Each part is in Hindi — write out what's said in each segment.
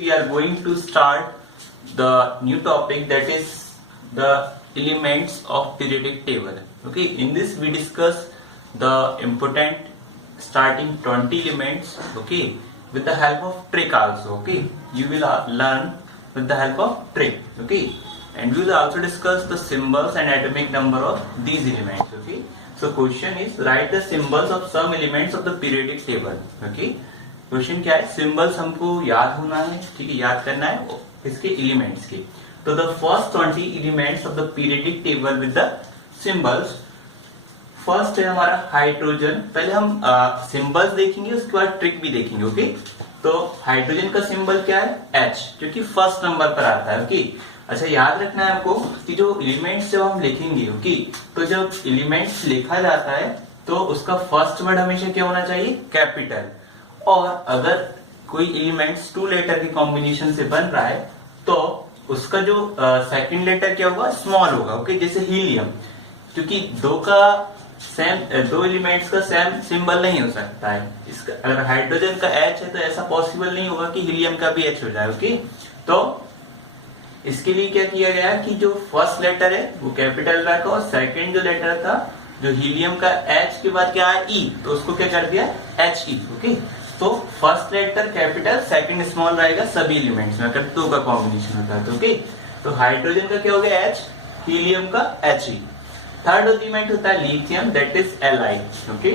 we are going to start the new topic, that is the elements of periodic table. Okay, in this we discuss the important starting 20 elements, okay, with the help of trick also. Okay, you will learn with the help of trick. Okay, and we will also discuss the symbols and atomic number of these elements. Okay, so question is write the symbols of some elements of the periodic table. Okay, question क्या है, सिंबल्स हमको याद होना है, ठीक है, याद करना है इसके एलिमेंट्स के. तो the first 20 elements of the periodic table with the symbols. First है हमारा हाइड्रोजन. पहले हम सिंबल्स देखेंगे, उसके बाद ट्रिक भी देखेंगे. ओके, तो हाइड्रोजन का सिंबल क्या है, H, जो कि फर्स्ट नंबर पर आता है. ओके, अच्छा याद रखना है आपको कि जो एलिमेंट्स जब हम लिखेंगे, ओके, तो जब एलिमेंट्स लिखा जाता है तो उसका फर्स्ट वर्ड हमेशा क्या होना चाहिए, कैपिटल. और अगर कोई एलिमेंट्स 2 लेटर के कॉम्बिनेशन से बन रहा है तो उसका जो सेकंड लेटर क्या होगा, स्मॉल होगा. ओके, जैसे हीलियम, क्योंकि दो एलिमेंट्स का सेम सिंबल नहीं हो सकता है. इसका अगर हाइड्रोजन का H है तो ऐसा पॉसिबल नहीं होगा कि हीलियम का भी H हो जाए. ओके, तो इसके लिए क्या किया गया कि जो फर्स्ट लेटर है वो कैपिटल रखा और सेकंड जो लेटर था जो हीलियम का H के बाद क्या है, E, तो उसको क्या कर दिया, He. ओके, तो first letter capital, second small रहेगा सभी एलिमेंट्स में, अगर 2 का कॉम्बिनेशन होता है तो. ओके, तो हाइड्रोजन का क्या हो गया, H, हीलियम का He. थर्ड एलिमेंट होता है lithium, that is Li. Okay,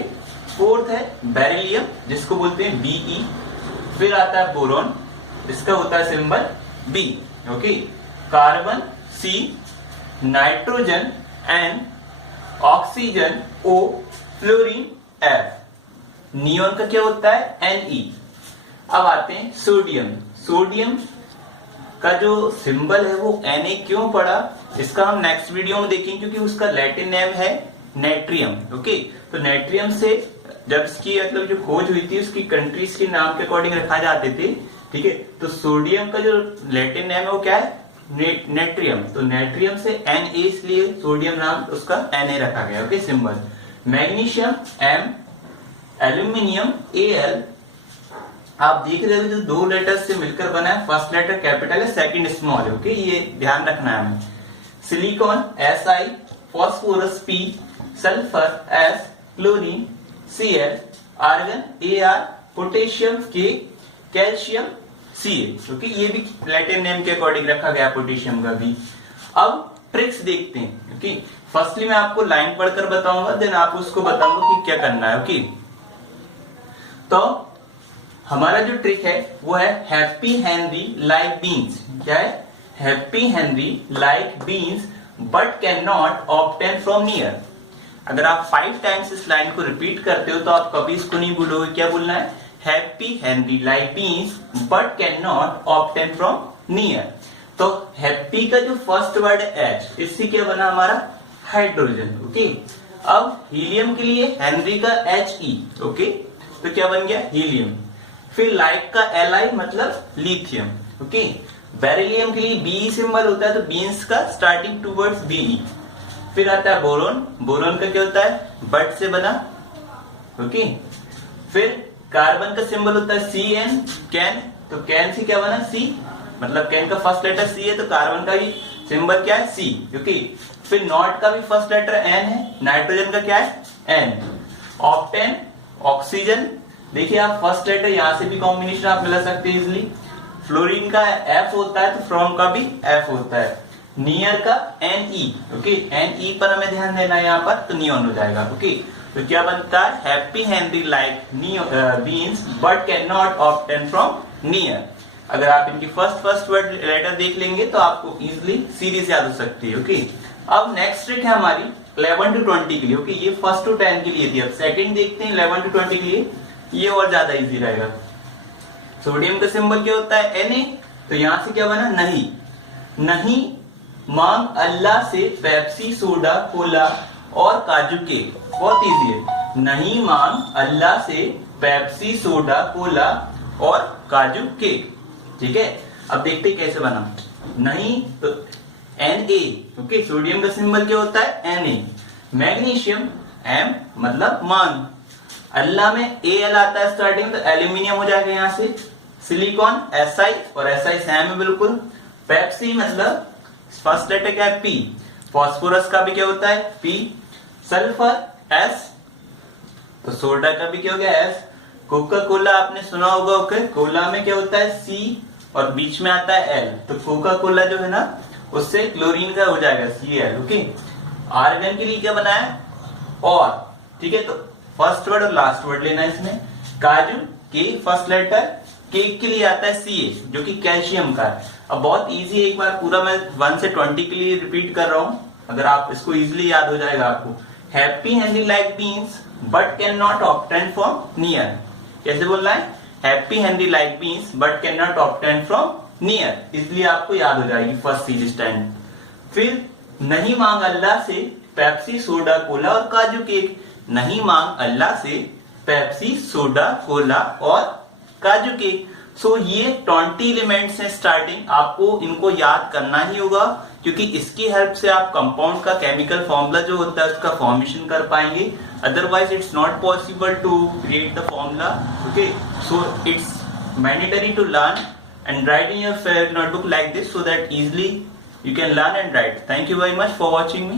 fourth है बेरिलियम, जिसको बोलते हैं Be. फिर आता है बोरॉन, इसका होता है symbol B. Okay, carbon C, nitrogen N, oxygen O, fluorine F. Neon का क्या होता है, Ne. अब आते हैं सोडियम. सोडियम का जो सिंबल है वो Na क्यों पड़ा, इसका हम नेक्स्ट वीडियो में देखेंगे, क्योंकि उसका लैटिन नेम है नेट्रियम. ओके, तो नेट्रियम से जब इसकी मतलब जो खोज हुई थी उसकी कंट्रीज के नाम के अकॉर्डिंग रखा जाते थे. ठीक है, तो सोडियम का जो लैटिन नेम है वो क्या है, नेट्रियम. तो नेट्रियम से Na, इसलिए सोडियम नाम उसका Na रखा गया. Okay, symbol. Magnesium M, aluminium Al. आप देख रहे हो जो 2 लेटर्स से मिलकर बना है, फर्स्ट लेटर कैपिटल है, सेकंड स्मॉल है. ओके, ये ध्यान रखना है हमें. Silicon Si, phosphorus P, sulphur S, chlorine Cl, argon Ar, potassium K, calcium Ca. Okay, ये भी लैटिन नेम के अकॉर्डिंग रखा गया पोटेशियम का भी. अब ट्रिक्स देखते हैं. ओके, फर्स्टली मैं आपको लाइन पढ़कर बताऊंगा, देन आप उसको बताऊंगा कि क्या करना है. ओके, तो हमारा जो ट्रिक है वो है हैप्पी हेनरी लाइक बीन्स. क्या है, happy Henry like beans but can not obtain from near. अगर आप 5 टाइम्स इस लाइन को रिपीट करते हो तो आप कभी इसको नहीं भूलोगे. क्या बोलना है, happy Henry like beans but can not obtain from near. तो हैप्पी का जो फर्स्ट वर्ड है H, इससे क्या बना हमारा हाइड्रोजन. ओके, अब हीलियम के लिए हेनरी का He. ओके, तो क्या बन गया, हीलियम. फिर लाइक का Li मतलब लिथियम. ओके, बेरिलियम के लिए Be सिंबल होता है, तो बीन्स का स्टार्टिंग 2 वर्ड्स Be. फिर आता है बोरोन. बोरोन का क्या होता है, बट से बना. ओके, फिर कार्बन का सिंबल होता है Cn, कैन. तो कैन से क्या बना, C, मतलब कैन का फर्स्ट लेटर C है, तो कार्बन का भी सिंबल क्या है, C. ओके, फिर नॉट का भी फर्स्ट लेटर N है, नाइट्रोजन का क्या है, N. ऑक्टेन, ऑक्सीजन, देखिए आप फर्स्ट लेटर यहां से भी कॉम्बिनेशन आप मिला सकते हैं इजिली. फ्लोरीन का F होता है तो फ्रॉम का भी F होता है. नियर का Ne. ओके, Ne पर हमें ध्यान देना है यहाँ पर, तो नियोन हो जाएगा. ओके, तो क्या बनता है, happy Henry like beans but can not obtain from near. अगर आप इनकी फर्स्ट वर्ड लेटर देख लेंगे तो आपको इजिली सीरीज याद हो सकती है. ओके, अब नेक्स्ट ट्रिक है हमारी 11 to 20 के लिए. ओके, ये 1 to 10 के लिए थी. अब सेकंड देखते हैं 11 to 20 के लिए, ये और ज्यादा इजी रहेगा. सोडियम का सिंबल क्या होता है, Na. तो यहां से क्या बना, नहीं. नहीं मांग अल्लाह से पेप्सी, सोडा, कोला और काजू केक. बहुत इजी है. नहीं मांग अल्लाह से पेप्सी, सोडा, कोला और काजू केक. ठीक है, अब देखते कैसे बना. नहीं तो Na. ओके, सोडियम का सिंबल क्या होता है, Na. मैग्नीशियम M मतलब मांग. अल्लाह में Al आता है स्टार्टिंग, तो एल्यूमिनियम हो जाएगा यहाँ से. सिलिकॉन Si और Si सेम है बिल्कुल। पेप्सी मतलब फर्स्ट लेटर क्या है P, फास्फोरस का भी क्या होता है P, सल्फर S, तो सोडा का भी क्या हो गया S, कोका कोला आपने सुना होगा, ओके, कोला में क्या होता है C और बीच में आता है L, तो कोका कोला जो है ना उससे क्लोरीन का हो जाएगा Cl, ओके। आर्गन के लिए क्या बना है और, ठीक है, तो फर्स्ट वर्ड और लास्ट वर्ड लेना है इसमें। काजू के फर्स्ट लेटर, केक के लिए आता है Ca जो कि कैल्शियम का है। अब बहुत इजी है, एक बार पूरा मैं 1 से 20 के लिए रिपीट कर रहा हूं, अगर आप इसको इजीली याद हो जाएगा आपको। Happy Henry like beans but can not obtain from near, कैसे बोलना है, happy Henry like beans but can not obtain from near, इसलिए आपको याद हो जाएगी फर्स्ट सीरीज स्टैंड। फिर नहीं मांग अल्लाह से पेप्सी सोडा कोला और काजू केक, नहीं मांग अल्लाह से पेप्सी सोडा कोला और काजू केक। सो ये 20 एलिमेंट्स हैं स्टार्टिंग, आपको इनको याद करना ही होगा क्योंकि इसकी हेल्प से आप कंपाउंड का केमिकल फॉर्मूला जो होता है उसका फॉर्मेशन कर पाएंगे, otherwise it's not possible to create the formula, okay. So it's mandatory to learn and write in your notebook like this so that easily you can learn and write. Thank you very much for watching me.